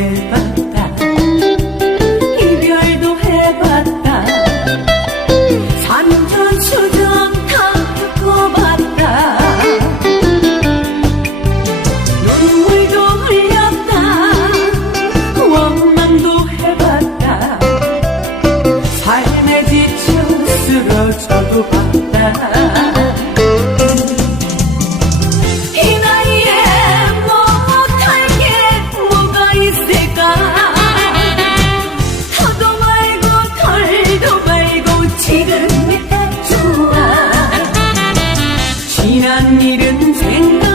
해봤다. 이별도 해봤다. 3년 수정 다 겪어봤다. 눈물도 흘렸다. 원망도 해봤다. 삶에 지쳐 쓰러져도 봤다. 지금이 딱 좋아. 지난 일은 생각